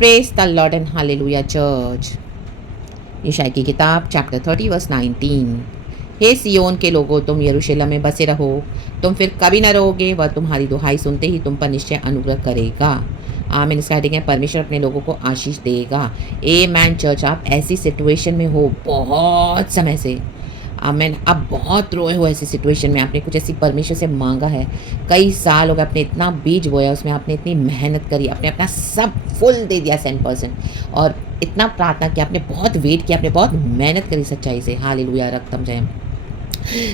Praise the Lord and hallelujah church. यशायाह की किताब चैप्टर 30 वर्स 19। हे सियोन के लोगों, तुम यरूशलेम में बसे रहो, तुम फिर कभी न रहोगे, वह तुम्हारी दुहाई सुनते ही तुम पर निश्चय अनुग्रह करेगा। आमीन। इसका हेडिंग है परमेश्वर अपने लोगों को आशीष देगा। ए मैन चर्च, आप ऐसी सिचुएशन में हो बहुत समय से। आमीन। आप बहुत रोए हो ऐसी सिचुएशन में, आपने कुछ ऐसी परमेश्वर से मांगा है, कई साल हो गए, आपने इतना बीज बोया, उसमें आपने इतनी मेहनत करी, आपने अपना सब फुल दे दिया 100%, और इतना प्रार्थना किया, आपने बहुत वेट किया, आपने बहुत मेहनत करी सच्चाई से। हालेलुया, रक्तम जयम।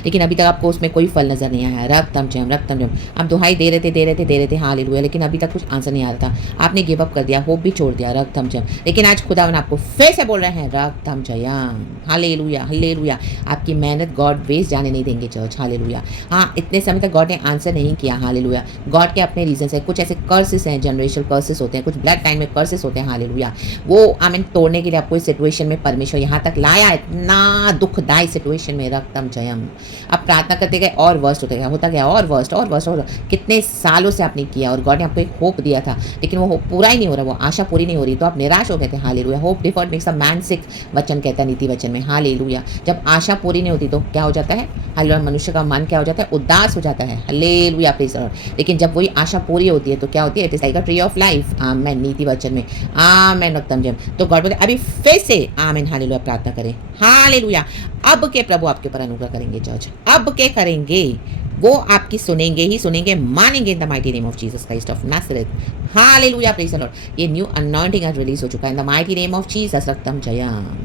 लेकिन अभी तक आपको उसमें कोई फल नज़र नहीं आया। रक्तम जयम, रक्तम जयम। आप दुहाई दे रहे थे हालेलुया, लेकिन अभी तक कुछ आंसर नहीं आ रहा था। आपने गिव अप कर दिया, होप भी छोड़ दिया। रक्तम जयम। लेकिन आज खुदावन आपको फिर से बोल रहे हैं रक्तम जयम। Hallelujah, hallelujah. आपकी मेहनत गॉड वेस्ट जाने नहीं देंगे चर्च। हालेलुया। हाँ, इतने समय तक गॉड ने आंसर नहीं किया। हालेलुया। गॉड के अपने रीजन है, कुछ ऐसे कर्सेस हैं, जनरेशनल कर्सेस होते हैं, कुछ ब्लड लाइन में कर्सेस होते हैं। हालेलुया। वो आमीन तोड़ने के लिए आपको इस सिचुएशन में परमेश्वर यहाँ तक लाया, इतना दुखदायी सिचुएशन में। रक्तम जयम। अब प्रार्थना करते गए और वर्स्ट होता गया और वर्स्ट और वर्स्ट। और कितने सालों से आपने किया और गॉड ने आपको एक होप दिया था, लेकिन वो होप पूरा ही नहीं हो रहा, वो आशा पूरी नहीं हो रही, तो आप निराश हो गए थे। Hallelujah. Hope deferred makes a man sick, वचन कहता है नीति वचन में। हालेलुया। जब आशा पूरी नहीं होती तो क्या हो जाता है? हालेलुया। मनुष्य का मन क्या हो जाता है? उदास हो जाता है। Hallelujah, praise the Lord. लेकिन जब वही आशा पूरी होती है तो क्या होती है? It is like a tree of life. Amen. नीति वचन में आमेन। रक्तम जयम। तो गॉड बोले अभी फिर से आमेन हालेलुया प्रार्थना करें। हालेलुया। अब के प्रभु आपके ऊपर अनुग्रह करेंगे चर्च, अब के करेंगे, वो आपकी सुनेंगे ही सुनेंगे, मानेंगे in the mighty name of Jesus Christ of Nazareth. Hallelujah, praise the lord. ये न्यू अनॉइंटिंग आज रिलीज हो चुका है in the mighty name of Jesus. रक्तम जयम।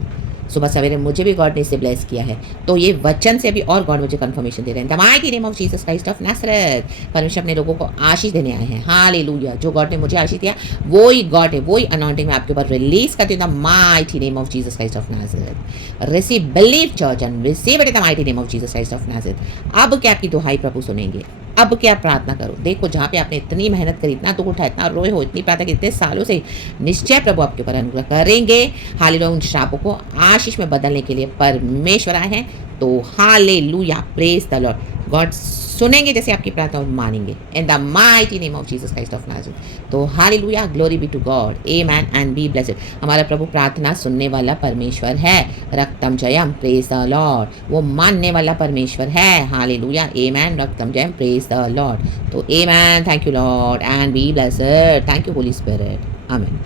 सुबह सवेरे मुझे भी गॉड ने इससे ब्लेस किया है, तो ये वचन से अभी और गॉड मुझे कंफर्मेशन दे रहे हैं। The mighty name of Jesus Christ of Nazareth. परमेश्वर अपने लोगों को आशीष देने आए हैं। हालेलुया। जो गॉड ने मुझे आशीष दिया वो ही गॉड है, वही अनॉइंटिंग में आपके ऊपर रिलीज करती हूँ। The mighty name of Jesus Christ of Nazareth. Receive, believe church and receive it in the mighty name of Jesus Christ of Nazareth. अब क्या आपकी दुहाई प्रभु सुनेंगे, अब क्या प्रार्थना करो। देखो जहाँ पे आपने इतनी मेहनत करी, इतना दुख उठाया, इतना रोए हो, इतनी प्रार्थना की इतने सालों से, निश्चय प्रभु आपके ऊपर अनुग्रह करेंगे। हालेलुया। उन श्रापों को आशीष में बदलने के लिए परमेश्वर आए हैं। तो hallelujah, praise the lord. God सुनेंगे जैसे आपकी प्रार्थना और मानेंगे in the mighty name of Jesus Christ of Nazareth. तो hallelujah, glory be to God, amen and be blessed. हमारा प्रभु प्रार्थना सुनने वाला परमेश्वर है। रक्तम जयम, प्रेज द लॉर्ड। वो मानने वाला परमेश्वर है। Hallelujah, amen. रक्तम जयम, प्रेज द लॉर्ड। तो amen, thank you lord and be blessed. Thank you holy spirit. Amen.